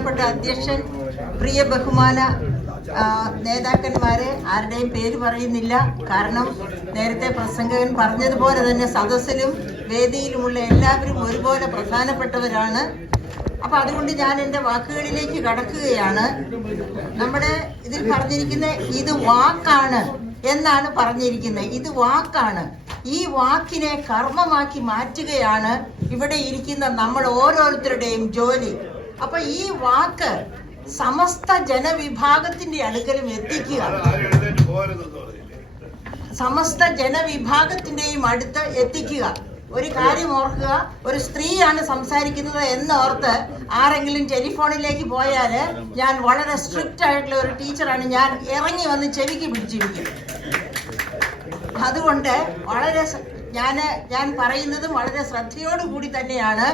ബഹുമാനപ്പെട്ട അധ്യക്ഷൻ പ്രിയ ബഹുമാന നേതാക്കന്മാരെ ആരുടെയും പേര് പറയുന്നില്ല. കാരണം നേരത്തെ പ്രസംഗകൻ പറഞ്ഞതുപോലെ തന്നെ സദസ്സിലും വേദിയിലുമുള്ള എല്ലാവരും ഒരുപോലെ പ്രധാനപ്പെട്ടവരാണ്. അപ്പൊ അതുകൊണ്ട് ഞാൻ എന്റെ വാക്കുകളിലേക്ക് കടക്കുകയാണ്. നമ്മുടെ ഇതിൽ പറഞ്ഞിരിക്കുന്ന ഇത് വാക്കാണ് എന്നാണ് പറഞ്ഞിരിക്കുന്നത്. ഇത് വാക്കാണ്. ഈ വാക്കിനെ കർമ്മമാക്കി മാറ്റുകയാണ് ഇവിടെ ഇരിക്കുന്ന നമ്മൾ ഓരോരുത്തരുടെയും ജോലി. അപ്പൊ ഈ വാക്ക് സമസ്ത ജനവിഭാഗത്തിന്റെ അടുക്കലും എത്തിക്കുക. സമസ്ത ജനവിഭാഗത്തിന്റെയും അടുത്ത് എത്തിക്കുക. ഒരു കാര്യം ഓർക്കുക ഒരു സ്ത്രീയാണ് സംസാരിക്കുന്നത് എന്നോർത്ത് ആരെങ്കിലും ടെലിഫോണിലേക്ക് പോയാൽ ഞാൻ വളരെ സ്ട്രിക്റ്റ് ആയിട്ടുള്ള ഒരു ടീച്ചറാണ്. ഞാൻ ഇറങ്ങി വന്ന് ചെവിക്ക് പിടിച്ചിരിക്കും. അതുകൊണ്ട് വളരെ ഞാൻ ഞാൻ പറയുന്നതും വളരെ ശ്രദ്ധയോടുകൂടി തന്നെയാണ്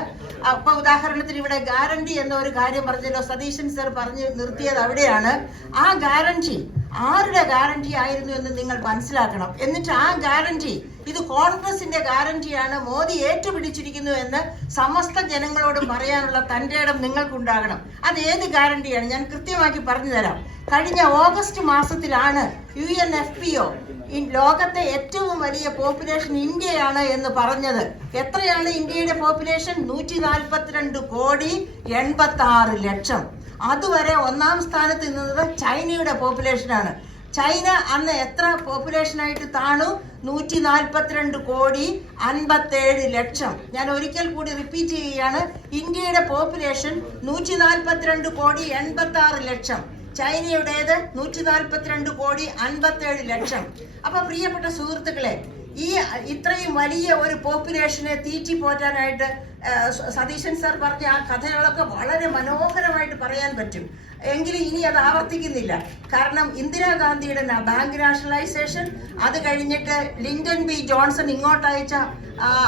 അപ്പൊ ഉദാഹരണത്തിന് ഇവിടെ ഗ്യാരണ്ടി എന്ന ഒരു കാര്യം പറഞ്ഞല്ലോ. സതീശൻ സർ പറഞ്ഞ് നിർത്തിയത് അവിടെയാണ്. ആ ഗ്യാരണ്ടി ആരുടെ ഗ്യാരണ്ടി ആയിരുന്നു എന്ന് നിങ്ങൾ മനസ്സിലാക്കണം. എന്നിട്ട് ആ ഗ്യാരണ്ടി ഇത് കോൺഗ്രസിന്റെ ഗ്യാരണ്ടിയാണ് മോദി ഏറ്റുപിടിച്ചിരിക്കുന്നു എന്ന് സമസ്ത ജനങ്ങളോട് പറയാനുള്ള തന്റെ ഇടം നിങ്ങൾക്കുണ്ടാകണം. അത് ഏത് ഗ്യാരണ്ടിയാണ് ഞാൻ കൃത്യമാക്കി പറഞ്ഞു തരാം. കഴിഞ്ഞ ഓഗസ്റ്റ് മാസത്തിലാണ് U N F P O ലോകത്തെ ഏറ്റവും വലിയ പോപ്പുലേഷൻ ഇന്ത്യയാണ് എന്ന് പറഞ്ഞത്. എത്രയാണ് ഇന്ത്യയുടെ പോപ്പുലേഷൻ നൂറ്റി നാൽപ്പത്തിരണ്ട് കോടി എൺപത്തി ആറ് ലക്ഷം. അതുവരെ ഒന്നാം സ്ഥാനത്ത് നിന്നത് ചൈനയുടെ പോപ്പുലേഷനാണ് ചൈന അന്ന് എത്ര പോപ്പുലേഷൻ ആയിട്ട് താണു? നൂറ്റി നാൽപ്പത്തിരണ്ട് കോടി അൻപത്തേഴ് ലക്ഷം. ഞാൻ ഒരിക്കൽ കൂടി റിപ്പീറ്റ് ചെയ്യുകയാണ്. ഇന്ത്യയുടെ പോപ്പുലേഷൻ നൂറ്റി നാൽപ്പത്തിരണ്ട് കോടി എൺപത്തി ആറ് ലക്ഷം. ചൈനയുടേത് നൂറ്റി നാൽപ്പത്തിരണ്ട് കോടി അൻപത്തേഴ് ലക്ഷം. അപ്പൊ പ്രിയപ്പെട്ട സുഹൃത്തുക്കളെ ഈ ഇത്രയും വലിയ ഒരു പോപ്പുലേഷനെ തീറ്റി പോറ്റാനായിട്ട് സതീശൻ സാർ പറഞ്ഞ ആ കഥകളൊക്കെ വളരെ മനോഹരമായിട്ട് പറയാൻ പറ്റും. എങ്കിലും ഇനി അത് ആവർത്തിക്കുന്നില്ല. കാരണം ഇന്ദിരാഗാന്ധിയുടെ ബാങ്ക് നാഷണലൈസേഷൻ അത് കഴിഞ്ഞിട്ട് ലിൻഡൻ ബി ജോൺസൺ ഇങ്ങോട്ട് അയച്ച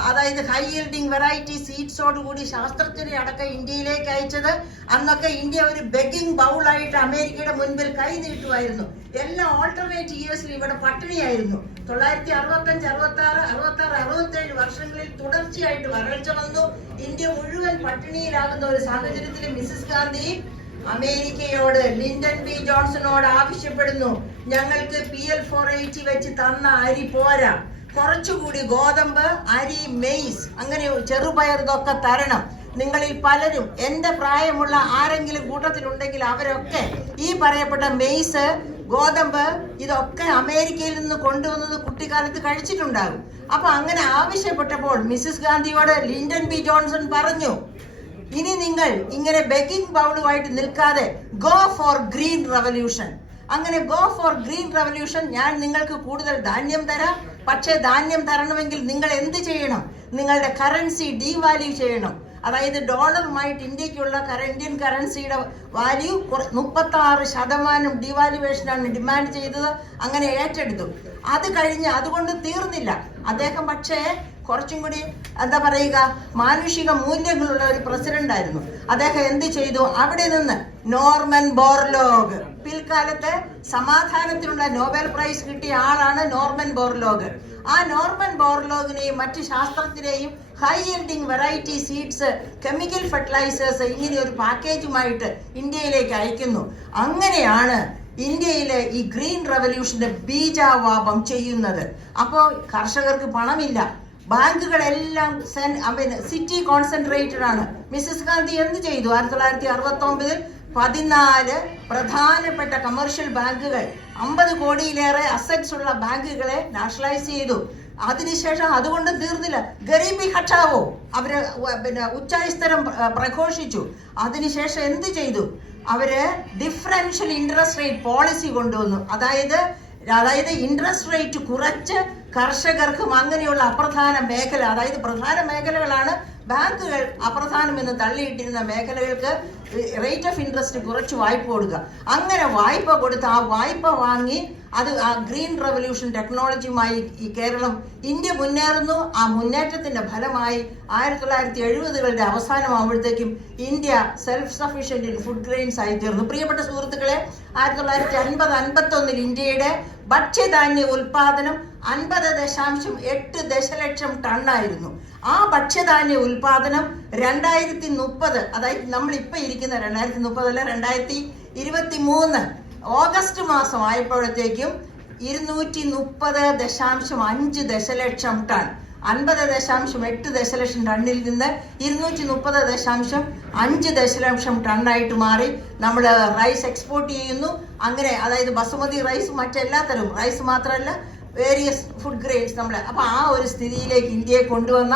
അതായത് ഹൈ യീൽഡിംഗ് വെറൈറ്റി സീഡ്സോട് കൂടി ശാസ്ത്രജ്ഞരെ അടക്കം ഇന്ത്യയിലേക്ക് അയച്ചത് അന്നൊക്കെ ഇന്ത്യ ഒരു ബെഗിംഗ് ബൗളായിട്ട് അമേരിക്കയുടെ മുൻപിൽ കൈ നീട്ടുമായിരുന്നു. എല്ലാ ഓൾട്ടർനേറ്റ് ഇയേഴ്സിലും ഇവിടെ പട്ടിണിയായിരുന്നു. തൊള്ളായിരത്തി അറുപത്തഞ്ച് അറുപത്തി ആറ് അറുപത്തി ആറ് അറുപത്തി ഏഴ് വർഷങ്ങളിൽ തുടർച്ചയായിട്ട് വരൾച്ച വന്നു. ഇന്ത്യ മുഴുവൻ പട്ടിണിയിലാകുന്ന ഒരു സാഹചര്യത്തിൽ മിസസ് ഗാന്ധി അമേരിക്കയോട് ലിൻഡൻ ബി ജോൺസണോട് ആവശ്യപ്പെടുന്നു. ഞങ്ങൾക്ക് പി എൽ ഫോർ എയ്റ്റി വെച്ച് തന്ന അരി പോരാ. കുറച്ചുകൂടി ഗോതമ്പ് അരി മെയ്സ് അങ്ങനെ ചെറുപയർ ഇതൊക്കെ തരണം. നിങ്ങളിൽ പലരും എന്റെ പ്രായമുള്ള ആരെങ്കിലും കൂട്ടത്തിലുണ്ടെങ്കിൽ അവരൊക്കെ ഈ പറയപ്പെട്ട മെയ്സ് ഗോതമ്പ് ഇതൊക്കെ അമേരിക്കയിൽ നിന്ന് കൊണ്ടുവന്നത് കുട്ടിക്കാലത്ത് കഴിച്ചിട്ടുണ്ടാകും. അപ്പൊ അങ്ങനെ ആവശ്യപ്പെട്ടപ്പോൾ മിസ്സിസ് ഗാന്ധിയോട് ലിൻഡൻ ബി ജോൺസൺ പറഞ്ഞു ഇനി നിങ്ങൾ ഇങ്ങനെ ബെഗിംഗ് ബൗളുമായിട്ട് നിൽക്കാതെ ഗോ ഫോർ ഗ്രീൻ റവല്യൂഷൻ അങ്ങനെ ഗോ ഫോർ ഗ്രീൻ റവല്യൂഷൻ ഞാൻ നിങ്ങൾക്ക് കൂടുതൽ ധാന്യം തരാം. പക്ഷേ ധാന്യം തരണമെങ്കിൽ നിങ്ങൾ എന്ത് ചെയ്യണം? നിങ്ങളുടെ കറൻസി ഡീവാല്യൂ ചെയ്യണം. അതായത് ഡോളറുമായിട്ട് ഇന്ത്യക്കുള്ള കര ഇന്ത്യൻ കറൻസിയുടെ വാല്യൂ മുപ്പത്തി ആറ് ശതമാനം ഡിവാലുവേഷനാണ് ഡിമാൻഡ് ചെയ്തത് അങ്ങനെ ഏറ്റെടുത്തു. അത് കഴിഞ്ഞ് അതുകൊണ്ട് തീർന്നില്ല. അദ്ദേഹം പക്ഷേ കുറച്ചും കൂടി എന്താ പറയുക മാനുഷിക മൂല്യങ്ങളുള്ള ഒരു പ്രസിഡന്റ് ആയിരുന്നു. അദ്ദേഹം എന്ത് ചെയ്തു? അവിടെ നിന്ന് നോർമൻ ബോർലോഗ്. പിൽക്കാലത്ത് സമാധാനത്തിനുള്ള നോബൽ പ്രൈസ് കിട്ടിയ ആളാണ് നോർമൻ ബോർലോഗ്. ആ നോർമൻ ബോർലോഗിനെയും മറ്റ് ശാസ്ത്രജ്ഞരെയും high yielding variety seeds chemical fertilisers ഇങ്ങനെ ഒരു പാക്കേജുമായിട്ട് ഇന്ത്യയിലേക്ക് അയക്കുന്നു. അങ്ങനെയാണ് ഇന്ത്യയിലെ ഈ ഗ്രീൻ റവല്യൂഷന്റെ ബീജാവാപം ചെയ്യുന്നത്. അപ്പോൾ കർഷകർക്ക് പണമില്ല. ബാങ്കുകളെല്ലാം സിറ്റി കോൺസെൻട്രേറ്റഡ് ആണ് മിസസ് ഗാന്ധി എന്ത് ചെയ്തു? ആയിരത്തി തൊള്ളായിരത്തി അറുപത്തി ഒമ്പതിൽ പതിനാല് പ്രധാനപ്പെട്ട കമേഴ്ഷ്യൽ ബാങ്കുകൾ അമ്പത് കോടിയിലേറെ അസറ്റ്സ് ഉള്ള ബാങ്കുകളെ നാഷണലൈസ് ചെയ്തു. അതിനുശേഷം അതുകൊണ്ട് തീർന്നില്ല. ഗരീബി ഹട്ടാവോ അവർ പിന്നെ ഉച്ചായിസ്തരം പ്ര- പ്രഘോഷിച്ചു. അതിനുശേഷം എന്ത് ചെയ്തു? അവർ ഡിഫറൻഷ്യൽ ഇൻട്രസ്റ്റ് റേറ്റ് പോളിസി കൊണ്ടുവന്നു. അതായത് അതായത് ഇൻട്രസ്റ്റ് റേറ്റ് കുറച്ച് കർഷകർക്കും അങ്ങനെയുള്ള അപ്രധാന മേഖല അതായത് പ്രധാന മേഖലകളാണ് ബാങ്കുകൾ അപ്രധാനമെന്ന് തള്ളിയിട്ടിരുന്ന മേഖലകൾക്ക് റേറ്റ് ഓഫ് ഇൻട്രസ്റ്റ് കുറച്ച് വായ്പ കൊടുക്കുക അങ്ങനെ വായ്പ കൊടുത്ത് ആ വായ്പ വാങ്ങി അത് ആ ഗ്രീൻ റവല്യൂഷൻ ടെക്നോളജിയുമായി ഈ കേരളം ഇന്ത്യ മുന്നേറുന്നു. ആ മുന്നേറ്റത്തിന്റെ ഫലമായി ആയിരത്തി തൊള്ളായിരത്തി എഴുപതുകളുടെ അവസാനമാകുമ്പോഴത്തേക്കും India self sufficient in food grains ആയി തീർന്നു. പ്രിയപ്പെട്ട സുഹൃത്തുക്കളെ ആയിരത്തി തൊള്ളായിരത്തി അൻപത് അൻപത്തി ഒന്നിൽ ഇന്ത്യയുടെ ഭക്ഷ്യധാന്യ ഉൽപാദനം അൻപത് ദശാംശം എട്ട് ദശലക്ഷം ടണ്ണായിരുന്നു. ആ ഭക്ഷ്യധാന്യ ഉൽപാദനം രണ്ടായിരത്തി മുപ്പത് അതായത് നമ്മൾ ഇപ്പൊ ഇരിക്കുന്ന രണ്ടായിരത്തി അല്ല രണ്ടായിരത്തി ഇരുപത്തി മൂന്ന് ഓഗസ്റ്റ് മാസം ആയപ്പോഴത്തേക്കും ഇരുന്നൂറ്റി മുപ്പത് ദശാംശം അഞ്ച് ദശലക്ഷം ടൺ അൻപത് ദശാംശം എട്ട് ദശലക്ഷം ടണ്ണിൽ നിന്ന് ഇരുന്നൂറ്റി മുപ്പത് ദശാംശം അഞ്ച് ദശലക്ഷം ടണ്ണായിട്ട് മാറി നമ്മൾ റൈസ് എക്സ്പോർട്ട് ചെയ്യുന്നു. അങ്ങനെ അതായത് ബസുമതി റൈസ് മറ്റെല്ലാ തരവും റൈസ് മാത്രമല്ല വേരിയസ് ഫുഡ് ഗ്രെയിൻസ് നമ്മൾ അപ്പോൾ ആ ഒരു സ്ഥിതിയിലേക്ക് ഇന്ത്യയെ കൊണ്ടുവന്ന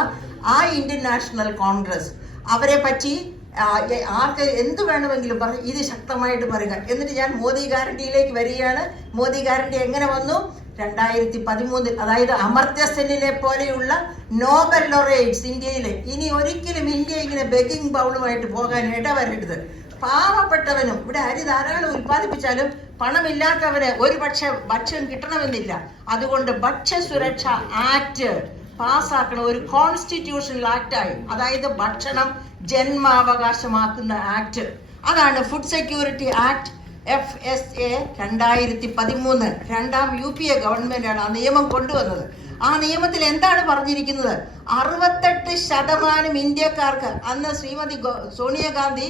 ആ ഇന്ത്യൻ നാഷണൽ കോൺഗ്രസ് അവരെ പറ്റി ആർക്ക് എന്ത് വേണമെങ്കിലും പറഞ്ഞു ഇത് ശക്തമായിട്ട് പറയുക. എന്നിട്ട് ഞാൻ മോദി ഗ്യാരണ്ടിയിലേക്ക് വരികയാണ്. മോദി ഗ്യാരണ്ടി എങ്ങനെ വന്നു? രണ്ടായിരത്തി പതിമൂന്നിൽ അതായത് അമർത്യ സെന്നിനെ പോലെയുള്ള നോബൽ ലൊറേറ്റ്സ് ഇന്ത്യയിലെ. ഇനി ഒരിക്കലും ഇന്ത്യ ഇങ്ങനെ ബെഗിങ് ബൗളുമായിട്ട് പോകാൻ ഇടവരരുത് പാവപ്പെട്ടവനും ഇവിടെ അരി ധാരാളം ഉൽപ്പാദിപ്പിച്ചാലും പണമില്ലാത്തവന് ഒരു പക്ഷെ ഭക്ഷ്യം കിട്ടണമെന്നില്ല. അതുകൊണ്ട് ഭക്ഷ്യസുരക്ഷ ആക്ട് പാസ്സാക്കണ. ഒരു കോൺസ്റ്റിറ്റ്യൂഷണൽ ആക്റ്റായി അതായത് ഭക്ഷണം ജന്മാവകാശമാക്കുന്ന ആക്ട്. അതാണ് food security act F S A രണ്ടായിരത്തി പതിമൂന്ന് രണ്ടാം യു പി എ ഗവൺമെന്റാണ് ആ നിയമം കൊണ്ടുവന്നത്. ആ നിയമത്തിൽ എന്താണ് പറഞ്ഞിരിക്കുന്നത്? അറുപത്തെട്ട് ശതമാനം ഇന്ത്യക്കാർക്ക് അന്ന് ശ്രീമതി സോണിയാഗാന്ധി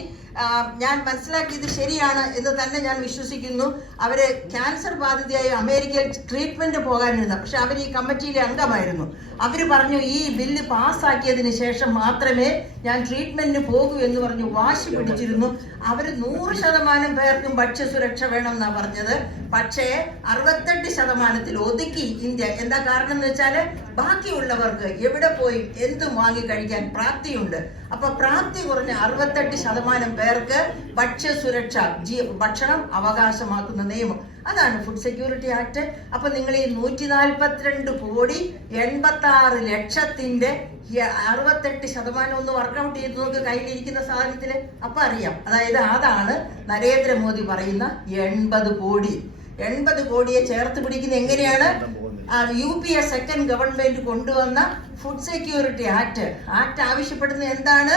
ഞാൻ മനസ്സിലാക്കിയത് ശരിയാണ് എന്ന് തന്നെ ഞാൻ വിശ്വസിക്കുന്നു. അവർ ക്യാൻസർ ബാധിതയായി അമേരിക്കയിൽ ട്രീറ്റ്മെന്റ് പോകാനിരുന്നു. പക്ഷെ അവർ ഈ കമ്മിറ്റിയിലെ അംഗമായിരുന്നു. അവർ പറഞ്ഞു ഈ ബില്ല് പാസ്സാക്കിയതിന് ശേഷം മാത്രമേ ഞാൻ ട്രീറ്റ്മെന്റിന് പോകൂ എന്ന് പറഞ്ഞു വാശി പിടിച്ചിരുന്നു. അവർ നൂറ് ശതമാനം പേർക്കും ഭക്ഷ്യസുരക്ഷ വേണം എന്നാ പറഞ്ഞത്. പക്ഷേ അറുപത്തെട്ട് ശതമാനത്തിൽ ഒതുക്കി ഇന്ത്യ. എന്താ കാരണം എന്ന് വെച്ചാൽ ബാക്കിയുള്ളവർക്ക് എവിടെ പോയി എന്തും വാങ്ങി കഴിക്കാൻ പ്രാപ്തിയുണ്ട്. അപ്പൊ പ്രാപ്തി കുറഞ്ഞ അറുപത്തെട്ട് ശതമാനം പേർക്ക് ഭക്ഷ്യസുരക്ഷ ജീ ഭക്ഷണം അവകാശമാക്കുന്ന നിയമം. അതാണ് ഫുഡ് സെക്യൂരിറ്റി ആക്ട് അപ്പൊ നിങ്ങൾ ഈ നൂറ്റി നാൽപ്പത്തിരണ്ട് കോടി എൺപത്തി ആറ് ലക്ഷത്തിന്റെ അറുപത്തെട്ട് ശതമാനം ഒന്ന് വർക്കൗട്ട് ചെയ്ത് നോക്ക് കയ്യിലിരിക്കുന്ന സാധനത്തിൽ അപ്പൊ അറിയാം. അതായത് അതാണ് നരേന്ദ്രമോദി പറയുന്ന എൺപത് കോടി. എൺപത് കോടിയെ ചേർത്ത് പിടിക്കുന്ന എങ്ങനെയാണ്? U P A second government കൊണ്ടുവന്ന ഫുഡ് സെക്യൂരിറ്റി ആക്ട് ആക്ട് ആവശ്യപ്പെടുന്നത് എന്താണ്?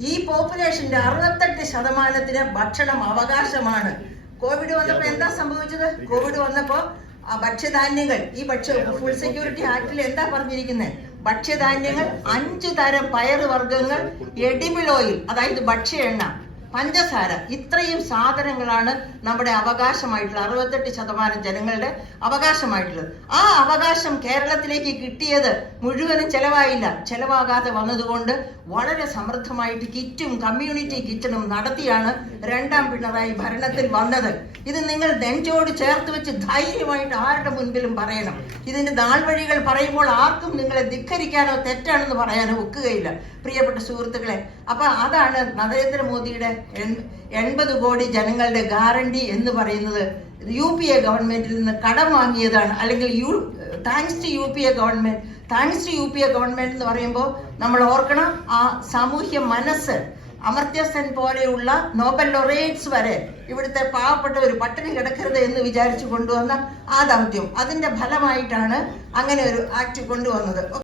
ഈ പോപ്പുലേഷന്റെ അറുപത്തെട്ട് ശതമാനത്തിന് ഭക്ഷണം അവകാശമാണ്. കോവിഡ് വന്നപ്പോ എന്താ സംഭവിച്ചത്? കോവിഡ് വന്നപ്പോ ആ ഭക്ഷ്യധാന്യങ്ങൾ ഈ ഭക്ഷ്യ ഫുൾ സെക്യൂരിറ്റി ആക്ടിൽ എന്താ പറഞ്ഞിരിക്കുന്നത് ഭക്ഷ്യധാന്യങ്ങൾ അഞ്ച് തരം പയറ് വർഗങ്ങൾ ഓയിൽ അതായത് ഭക്ഷ്യ എണ്ണ പഞ്ചസാര ഇത്രയും സാധനങ്ങളാണ് നമ്മുടെ അവകാശമായിട്ടുള്ള അറുപത്തെട്ട് ശതമാനം ജനങ്ങളുടെ അവകാശമായിട്ടുള്ളത്. ആ അവകാശം കേരളത്തിലേക്ക് കിട്ടിയത് മുഴുവനും ചെലവായില്ല. ചെലവാകാതെ വന്നതുകൊണ്ട് വളരെ സമൃദ്ധമായിട്ട് കിറ്റും കമ്മ്യൂണിറ്റി കിച്ചണും നടത്തിയാണ് രണ്ടാം പിണറായി ഭരണത്തിൽ വന്നത്. ഇത് നിങ്ങൾ നെഞ്ചോട് ചേർത്ത് വെച്ച് ധൈര്യമായിട്ട് ആരുടെ മുൻപിലും പറയണം. ഇതിന്റെ നാൾവഴികൾ പറയുമ്പോൾ ആർക്കും നിങ്ങളെ ധിക്കരിക്കാനോ തെറ്റാണെന്ന് പറയാനോ ഒക്കുകയില്ല. പ്രിയപ്പെട്ട സുഹൃത്തുക്കളെ അപ്പൊ അതാണ് നരേന്ദ്രമോദിയുടെ എൺപത് കോടി ജനങ്ങളുടെ ഗ്യാരണ്ടി എന്ന് പറയുന്നത് യു പി എ ഗവൺമെന്റിൽ നിന്ന് കടം വാങ്ങിയതാണ്. അല്ലെങ്കിൽ U thanks to U P A government thanks to U P A government എന്ന് പറയുമ്പോൾ നമ്മൾ ഓർക്കണം ആ സാമൂഹ്യ മനസ്സ് അമർത്യ സെൻ പോലെയുള്ള നോബൽ ലൊറേറ്റ്സ് വരെ ഇവിടുത്തെ പാവപ്പെട്ട ഒരു പട്ടിണി കിടക്കരുത് എന്ന് വിചാരിച്ചു കൊണ്ടുവന്ന ആ ദൗത്യം. അതിന്റെ ഫലമായിട്ടാണ് അങ്ങനെ ഒരു ആക്ട് കൊണ്ടുവന്നത്.